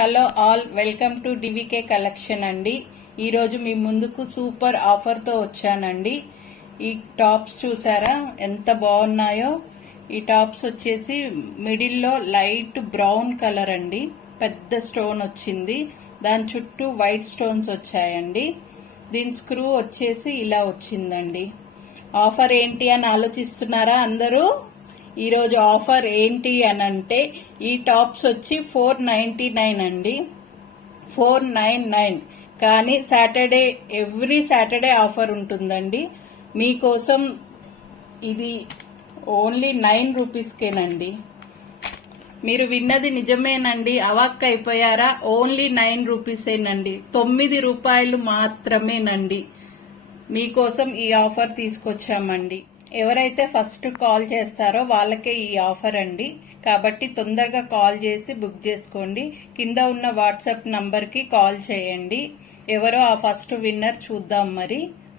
Hello all, welcome to డివికే collection అండి. ఈరోజు మీ ముందుకు సూపర్ ఆఫర్తో వచ్చానండి. ఈ టాప్స్ చూసారా ఎంత బాగున్నాయో. ఈ టాప్స్ వచ్చేసి మిడిల్లో లైట్ బ్రౌన్ కలర్ అండి, పెద్ద స్టోన్ వచ్చింది, దాని చుట్టూ వైట్ స్టోన్స్ వచ్చాయండి. దీని స్క్రూ వచ్చేసి ఇలా వచ్చిందండి. ఆఫర్ ఏంటి అని ఆలోచిస్తున్నారా అందరూ? ఈరోజు ఆఫర్ ఏంటి అని అంటే ఈ టాప్స్ వచ్చి 499 అండి, 499. కానీ ఎవ్రీ సాటర్డే ఆఫర్ ఉంటుందండి మీకోసం. ఇది ఓన్లీ 9 రూపీస్కేనండి. మీరు విన్నది నిజమేనండి, అవాక్ అయిపోయారా? ఓన్లీ 9 రూపీసేనండి, 9 రూపాయలు మాత్రమేనండి. మీకోసం ఈ ఆఫర్ తీసుకొచ్చామండి. ఎవరైతే ఫస్ట్ కాల్ చేస్తారో వాళ్ళకే ఈ ఆఫర్ అండి. కాబట్టి తొందరగా కాల్ చేసి బుక్ చేసుకోండి. కింద ఉన్న వాట్సాప్ నంబర్కి కాల్ చేయండి. ఎవరో ఆ ఫస్ట్ విన్నర్ చూద్దాం మరి.